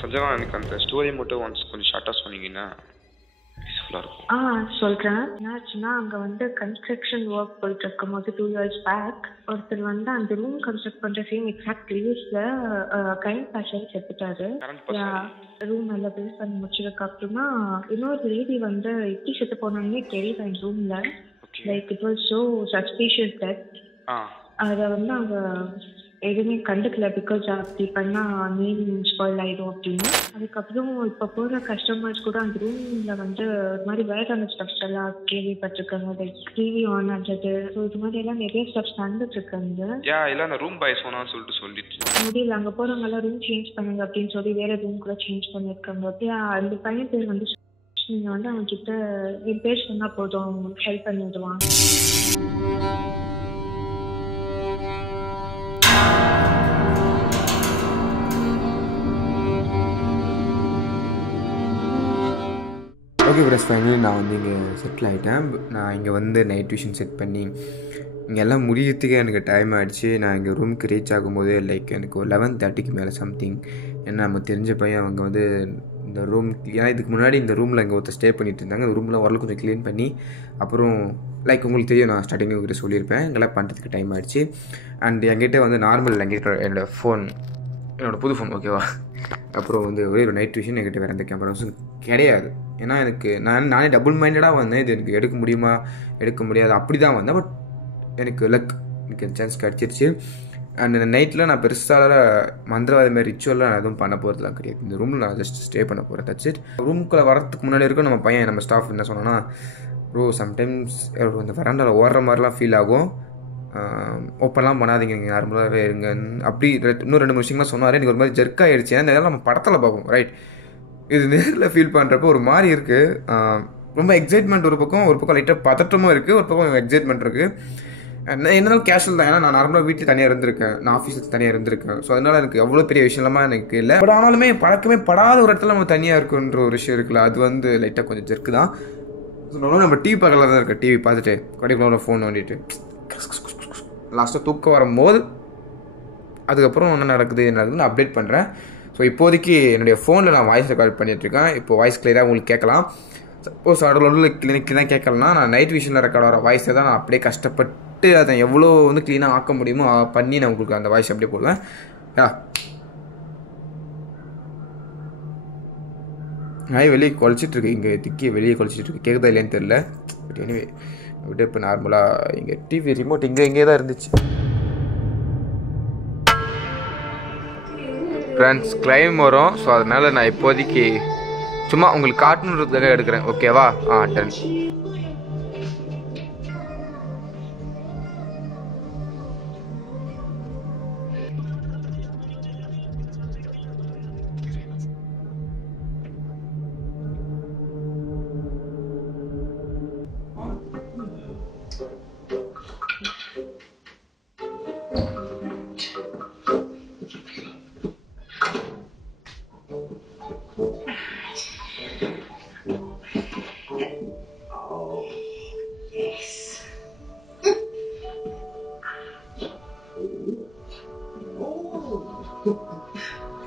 சஞ்சனா எனக்கு அந்த ஸ்டோரி மட்டும் ஒன்ஸ் கொஞ்சம் ஷார்ட்டாக சொன்னீங்கன்னா யூஸ்ஃபுல்லாக இருக்கும். சொல்கிறேன். என்னாச்சுன்னா அங்கே வந்து கன்ஸ்ட்ரக்ஷன் ஒர்க் போயிட்டு இருக்கும் போது 2 years பேக் ஒருத்தர் வந்து அந்த ரூம் கன்ஸ்ட்ரக்ட் பண்ணுற சேம் எக்ஸாக்ட் பிளேஸில் கரண்ட் பேஷன் செத்துட்டாரு. ரூம் நல்லா பில்ட் பண்ணி முடிச்சதுக்கு அப்புறமா இன்னொரு லேடி வந்து எப்படி செத்து போனாலுமே தெரியல அந்த ரூம்ல. Like it was so suspicious death. அதை வந்து அவங்க எதுவுமே கண்டுக்கல, பிகாஸ் அப்படி பண்ணால் நேம் ஸ்பாயில் ஆகிடும் அப்படின்னு. அதுக்கப்புறம் இப்போ போகிற கஸ்டமர்ஸ் கூட அந்த ரூமில் வந்து ஒரு மாதிரி வேறான ஸ்டெப்ஸ் எல்லாம் கேள்விப்பட்டிருக்காங்க. லைக் டிவி ஆன் ஆகிறது, ஸோ இது மாதிரி எல்லாம் நிறைய ஸ்டெப்ஸ் நடந்துட்டு இருக்காங்க. ரூம் பாய் சொல்லிட்டு முடியல, அங்கே போகிறவங்க எல்லாம் ரூம் சேஞ்ச் பண்ணுங்க அப்படின்னு சொல்லி வேற ரூம் கூட சேஞ்ச் பண்ணியிருக்காங்க. அந்த பையன் பேர் வந்து நீங்கள் வந்து அவன்கிட்ட என் பேர் சொன்னால் போதும், அவங்களுக்கு ஹெல்ப் பண்ணிடுவான். ஓகே ஃப்ரெண்ட்ஸ், ஃபைனலி நான் வந்து இங்கே செட்டில் ஆகிட்டேன். நான் இங்கே வந்து நைட் டியூஷன் செட் பண்ணி இங்கே எல்லாம் முடியறதுக்கே எனக்கு டைம் ஆகிடுச்சு. நான் இங்கே ரூமுக்கு ரீச் ஆகும்போது லைக் எனக்கு ஒரு 11:30க்கு மேலே சம்திங். ஏன்னா நம்ம தெரிஞ்ச பையன் அவங்க வந்து இந்த ரூம், ஏன்னா இதுக்கு முன்னாடி இந்த ரூமில் இங்கே ஒருத்தர் ஸ்டே பண்ணிட்டு இருந்தாங்க. அந்த ரூமில் ஓரளவுக்கு கொஞ்சம் க்ளீன் பண்ணி அப்புறம் லைக் உங்களுக்கு தெரியும், நான் ஸ்டார்டிங்கில் உங்கள்கிட்ட சொல்லியிருப்பேன், இங்கெல்லாம் பண்ணுறதுக்கு டைம் ஆகிடுச்சு. அண்ட் என்கிட்ட வந்து நார்மல் என்கிட்ட என்னோடய ஃபோன், என்னோடய புது ஃபோன், ஓகேவா. அப்புறம் வந்து ஒரே ஒரு நைட் விஷன் என்கிட்ட வேறு எந்த கேமராஸும் கிடையாது. ஏன்னா எனக்கு நானே டபுள் மைண்டடாக வந்தேன், இது எனக்கு எடுக்க முடியுமா எடுக்க முடியாது அப்படி தான் வந்தேன். பட் எனக்கு எனக்கு சான்ஸ் கிடச்சிருச்சு. அண்ட் இந்த நைட்டில் நான் பெருசாக மந்திரவாத மாதிரி ரிச்சுவலாக நான் எதுவும் பண்ண போகிறதுலாம் கிடையாது. இந்த ரூமில் நான் ஜஸ்ட் ஸ்டே பண்ண போகிறேன், தட்ஸ் இட். ரூமுக்குள்ளே வரத்துக்கு முன்னாடி இருக்கும் நம்ம பையன், நம்ம ஸ்டாஃப் என்ன சொன்னோன்னா, ப்ரோ சம்டைம்ஸ் இந்த வராண்டாவில் ஓடுற மாதிரிலாம் ஃபீல் ஆகும், ஓப்பன்லாம் பண்ணாதீங்க, நீங்கள் நார்மலாகவே இருங்க அப்படி இன்னும் 2 விஷயங்கள்லாம் சொன்னார். எனக்கு ஒரு மாதிரி ஜெர்க் ஆகிடுச்சு. ஏன்னா இதெல்லாம் நம்ம படத்தில் பார்ப்போம், ரைட். இது நேரில் ஃபீல் பண்ணுறப்போ ஒரு மாதிரி இருக்குது. ரொம்ப எக்ஸைட்மெண்ட் ஒரு பக்கம் லைட்டாக பதட்டமும் இருக்குது, ஒரு பக்கம் எக்ஸைட்மெண்ட் இருக்குது. என்னதான் கேஷுவல் தான், ஏன்னா நான் நார்மலாக வீட்டில் தனியாக இருந்திருக்கேன், நான் ஆஃபீஸில் தனியாக இருந்திருக்கேன். ஸோ அதனால் எனக்கு எவ்வளோ பெரிய விஷயம் இல்லாமல் எனக்கு இல்லை. பட் ஆனாலுமே பழக்கமே படாத ஒரு இடத்துல நம்ம தனியாக இருக்குன்ற ஒரு விஷயம் இருக்குல்ல, அது வந்து லைட்டாக கொஞ்சம் ஜெர்க்கு தான். ஸோ நம்ம டிவி பார்க்கல தான் இருக்கேன், டிவி பார்த்துட்டு கடைக்குள்ள ஃபோன் வந்துட்டு லாஸ்ட்டாக தூக்கம் வரும்போது அதுக்கப்புறம் என்ன நடக்குதுன்னு அப்டேட் பண்ணுறேன். ஸோ இப்போதைக்கு என்னுடைய ஃபோனில் நான் வாய்ஸ் ரெக்கார்ட் பண்ணிகிட்ருக்கேன். இப்போ வாய்ஸ் கிளியராக உங்களுக்கு கேட்கலாம். சப்போஸ் அடலோடு கிளினிக்லாம் கேட்கலன்னா நான் நைட் விஷனில் ரெக்கார்ட் ஆகிற வாய்ஸை தான் நான் அப்படியே கஷ்டப்பட்டு அதை எவ்வளோ வந்து க்ளீனாக ஆக்க முடியுமோ பண்ணி நான் உங்களுக்கு அந்த வாய்ஸ் அப்படியே போடுவேன். நான் வெளியே குழச்சிட்ருக்கேன், இங்கே திக்கி வெளியே குழச்சிட்ருக்கு, கேட்குதா இல்லையான்னு தெரில. பட் எனிவே விட்டு இப்போ நார்மலாக இங்கே டிவி ரிமோட் இங்கே தான் இருந்துச்சு. ஃப்ரெண்ட்ஸ் கிளைம் வரும், ஸோ அதனால் நான் இப்போதைக்கு சும்மா உங்களுக்கு காட்டணுன்றதுக்காக எடுக்கிறேன், ஓகேவா. Ton.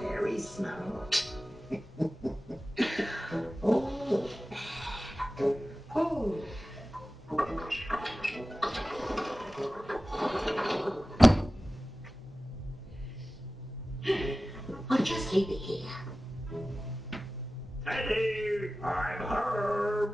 Very smart. I'll just leave it here. Teddy, I'm home.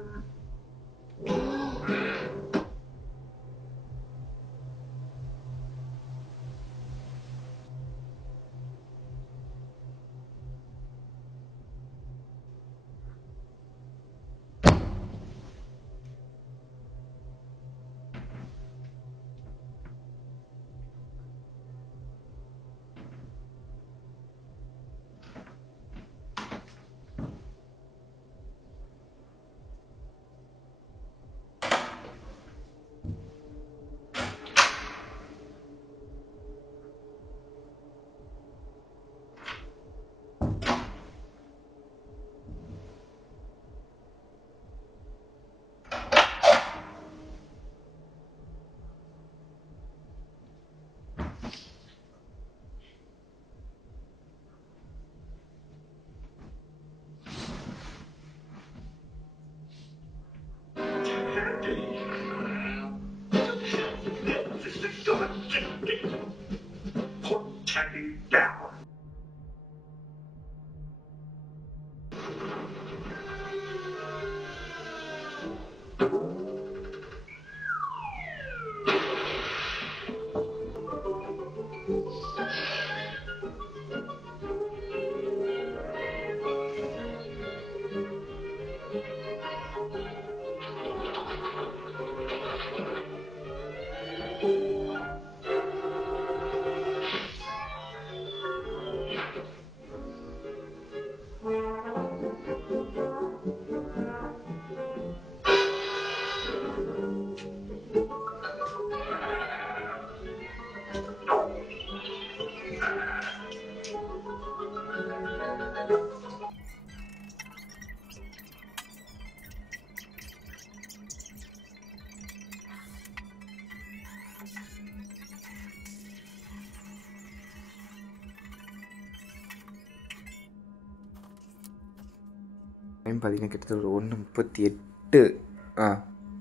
Time பார்த்தீங்கன்னா கிட்டத்தட்ட ஒரு 1:38.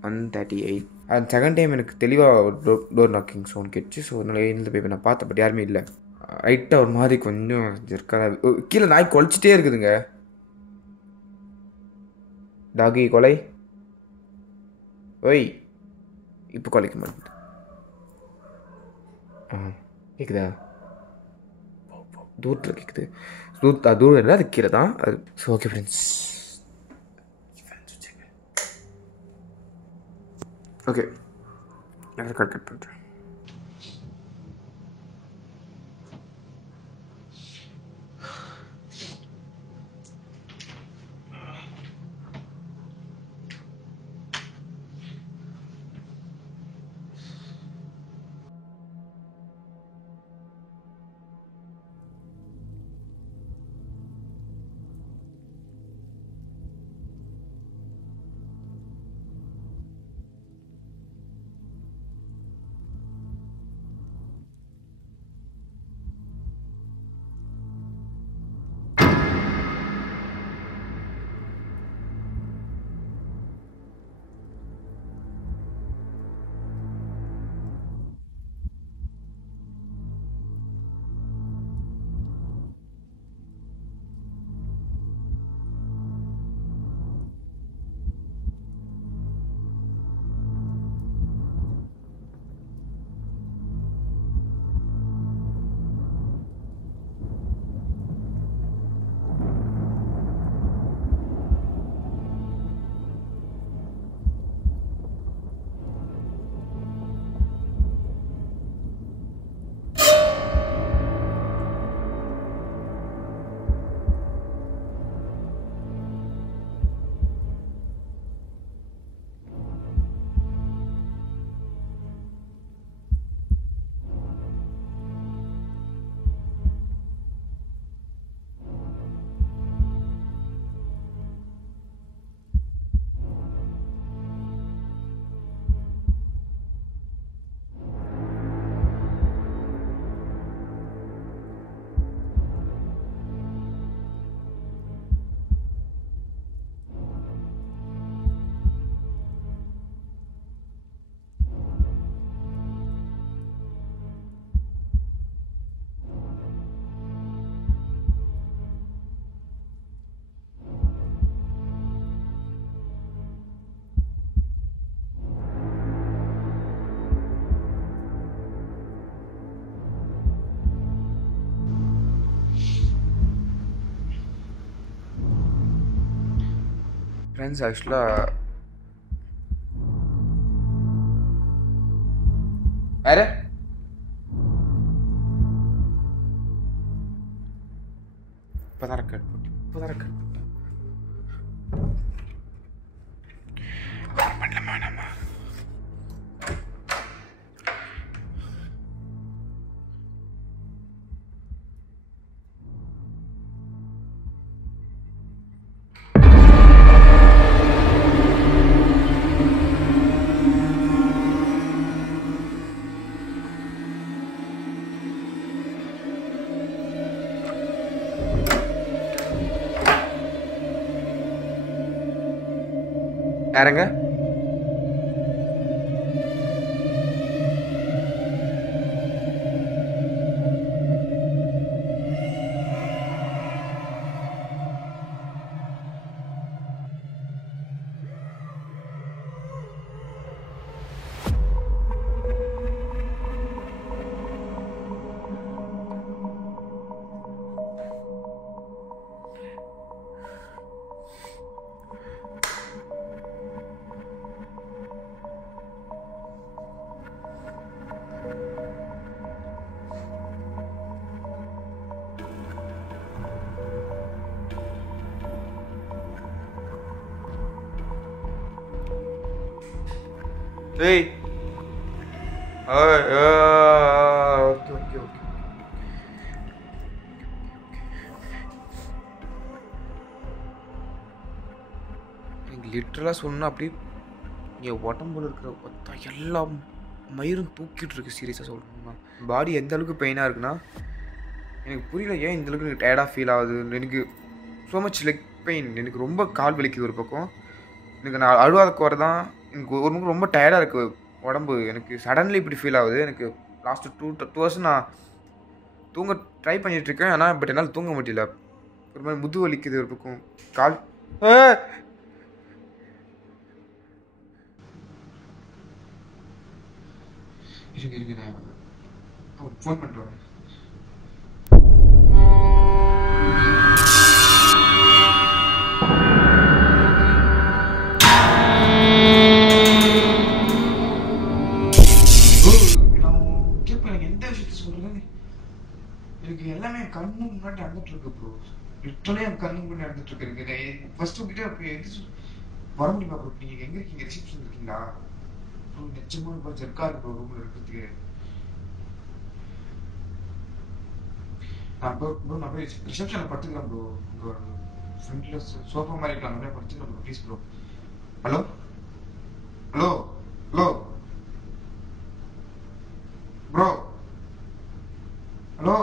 1:38. அந்த செகண்ட் டைம் எனக்கு தெளிவாக டோர் நாக்கிங் சவுண்ட் கேட்டுச்சு. ஸோ அதனால் எழுந்து போய் நான் பார்த்தேன். பட் யாருமே இல்லை. ரைட்டாக ஒரு மாதிரி கொஞ்சம் இருக்காது. கீழே நாய் குலைச்சிட்டே இருக்குதுங்க. டாகி கொலை. ஓய், இப்போ கொலைக்க மாட்டேன். கேட்குதா? தூரத்தில் கேட்குது. தூரம் இல்லை, அது கீழே தான் அது. ஸோ ஓகே ஃப்ரெண்ட்ஸ், ஓகே நான் கட் பண்ணுறேன். ஃப்ரெண்ட்ஸ், ஆக்சுவலாக வேறு இப்போதான் ரெக்கார்ட் போட்டேன். பண்ணலாமா நம்ம? யாருங்க? ஏய் ஓகே ஓகே ஓகே எனக்கு லிட்டரலாக சொல்லணும்னா அப்படி என் உடம்புல இருக்கிற எல்லா மயிரும் தூக்கிட்டு இருக்கு. சீரியஸாக சொல்லணும்னா பாடி எந்த அளவுக்கு பெயினாக இருக்குன்னா எனக்கு புரியல. ஏன் இந்த அளவுக்கு எனக்கு டயர்டாக ஃபீல் ஆகுது. எனக்கு ஸோ மச் லெக் பெயின். எனக்கு ரொம்ப கால் வலிக்குது ஒரு பக்கம். எனக்கு நான் அழுவாத குறை தான். எனக்கு ஒரு பக்கம் ரொம்ப டயர்டாக இருக்குது உடம்பு. எனக்கு சடன்லி இப்படி ஃபீல் ஆகுது. எனக்கு லாஸ்ட்டு 2 hours நான் தூங்க ட்ரை பண்ணிகிட்ருக்கேன். ஆனால் பட் என்னால் தூங்க முடியல. ஒரு மாதிரி முது வலிக்குது ஒரு பக்கம். கால் இருக்கு நான் ஃபோன் பண்ணுறேன். எந்த விஷயத்த சொல்றேன் எனக்கு எல்லாமே கண்ணு முன்னாடி நடந்துட்டு இருக்கு ப்ரோ. லிட்டரலி என் கண்ணு முன்னாடி நடந்துட்டு இருக்கு. எனக்கு ஃபர்ஸ்ட் உங்ககிட்ட வர முடியுமா ப்ரோ? நீங்க எங்க இருக்கீங்க? ரிசப்ஷன் இருக்கீங்களா ப்ரோ? நிச்சயமா ரொம்ப ஜெர்க்கா இருக்கு ப்ரோ ரூம்ல இருக்கிறதுக்கு. நான் போய் ரிசப்ஷன்ல படுத்துக்கலாம் ப்ரோ. உங்க ஃப்ரெண்ட்ல சோஃபா மாதிரி இருக்கலாம், நிறைய படுத்துக்கலாம் bro please bro. Hello hello hello bro hello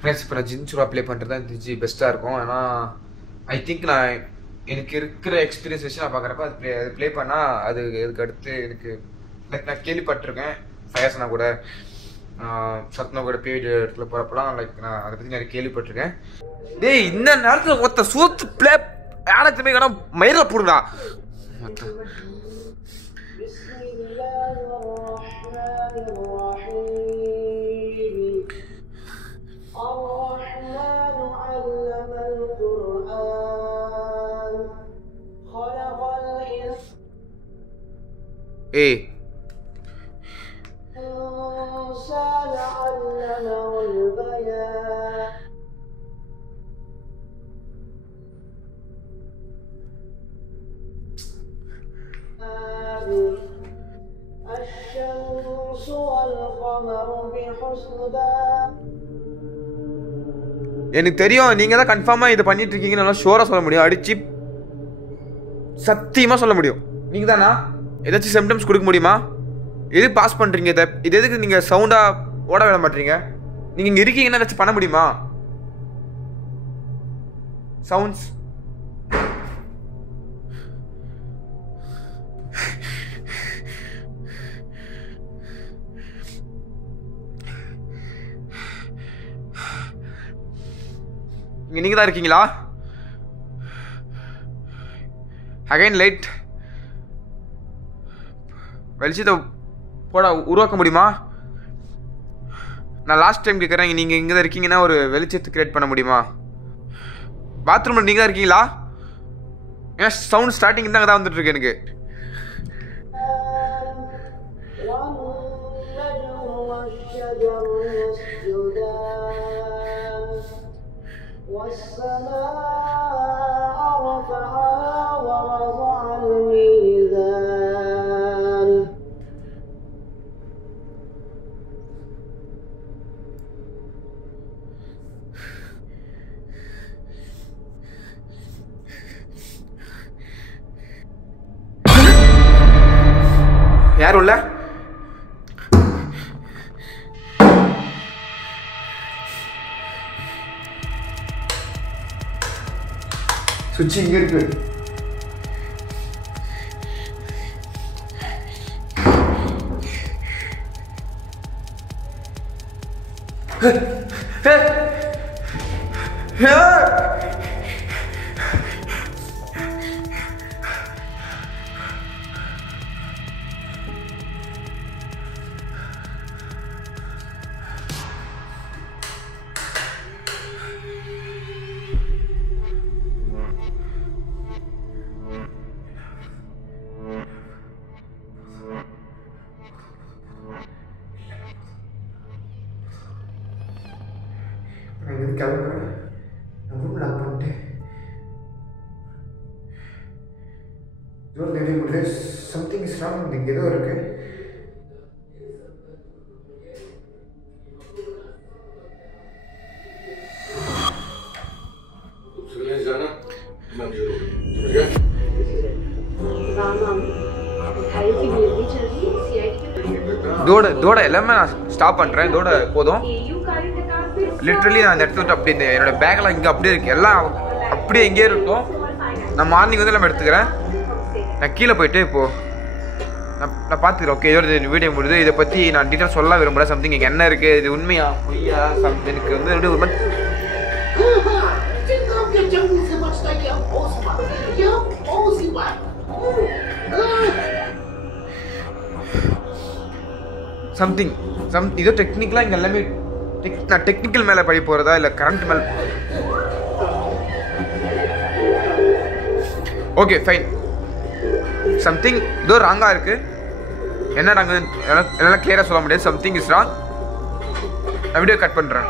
friends. இப்போ நான் ஜின்சுரா ப்ளே பண்ணுறது தான் இருந்துச்சு பெஸ்ட்டாக இருக்கும். ஆனால் ஐ திங்க் நான் எனக்கு இருக்கிற எக்ஸ்பீரியன்ஸ் வச்சு நான் பார்க்குறப்ப அது ப்ளே பண்ணால் அதுக்கு அடுத்து எனக்கு லைக் நான் கேள்விப்பட்டிருக்கேன். ஃபயர்ஸ்னா கூட சத்னா கூட பீரியட்ல போகிறப்பெல்லாம் லைக் நான் அதை பற்றி நிறைய கேள்விப்பட்டிருக்கேன். டேய் இந்த நேரத்தில் ஒருத்த சூத்து ப்ளே யாராச்சுமே வேணா மயிரில் போடுடா. ஏய் எனக்கு தெரியும் நீங்க தான் கன்ஃபார்மா இதை பண்ணிட்டு இருக்கீங்கன்னு நல்லா ஷோரா சொல்ல முடியும். அடிச்சு சத்தியமா சொல்ல முடியும். நீங்க தானா? ஏதாச்சும் சிம்டம்ஸ் கொடுக்க முடியுமா? எது பாஸ் பண்றீங்க? இது எதுக்கு நீங்க சவுண்டா ஓட விட மாட்டீங்க? நீங்க இங்க இருக்கீங்கன்னா ஏதாச்சும் பண்ண முடியுமா? சவுண்ட்ஸ் நீங்க தான் இருக்கீங்களா? அகைன் லைட் வெளிச்சத்தை போட உருவாக்க முடியுமா? நான் லாஸ்ட் டைம் கேட்குறேன். நீங்கள் இங்கே தான் இருக்கீங்கன்னா ஒரு வெளிச்சத்தை கிரியேட் பண்ண முடியுமா? பாத்ரூமில் நீங்கள் தான் இருக்கீங்களா? ஏன் சவுண்ட் ஸ்டார்டிங் தாங்க தான் வந்துட்டு இருக்கு எனக்கு. யாரும் இல்ல? சுவிட்ச் இங்க இருக்கு. கிளம்புறேன். நான் ரூம் லாக் பண்ணிட்டேன். Something is wrong. இங்கே ஏதோ இருக்கு. இதோட எல்லாமே நான் ஸ்டாப் பண்ணுறேன். இதோட போதும். லிட்ரலி நான் அந்த இடத்த விட்டு அப்படியே என்னோட பேக்கெல்லாம் இங்கே அப்படியே இருக்குது. எல்லாம் அப்படியே எங்கேயே இருக்கும். நான் மார்னிங் வந்து நம்ம எடுத்துக்கிறேன். நான் கீழே போயிட்டு இப்போது நான் பார்த்துக்கிறேன். ஓகே, இதோட வீடியோ முடியுது. இதை பற்றி நான் டீட்டெயில் சொல்ல விரும்புகிறேன். சம்திங் இங்கே என்ன இருக்குது, இது உண்மையா பொய்யா, எனக்கு வந்து ஒரு மாதிரி இதோ டெக்னிக்கலாக இங்கே எல்லாமே நான் டெக்னிக்கல் மேலே படி போகிறதா இல்லை கரண்ட் மேலே? Okay fine. சம்திங் இதோ ராங்காக இருக்குது. என்ன ராங்க என்னால் கிளியராக சொல்ல முடியாது. Something is wrong. நான் வீடியோ கட் பண்ணுறேன்.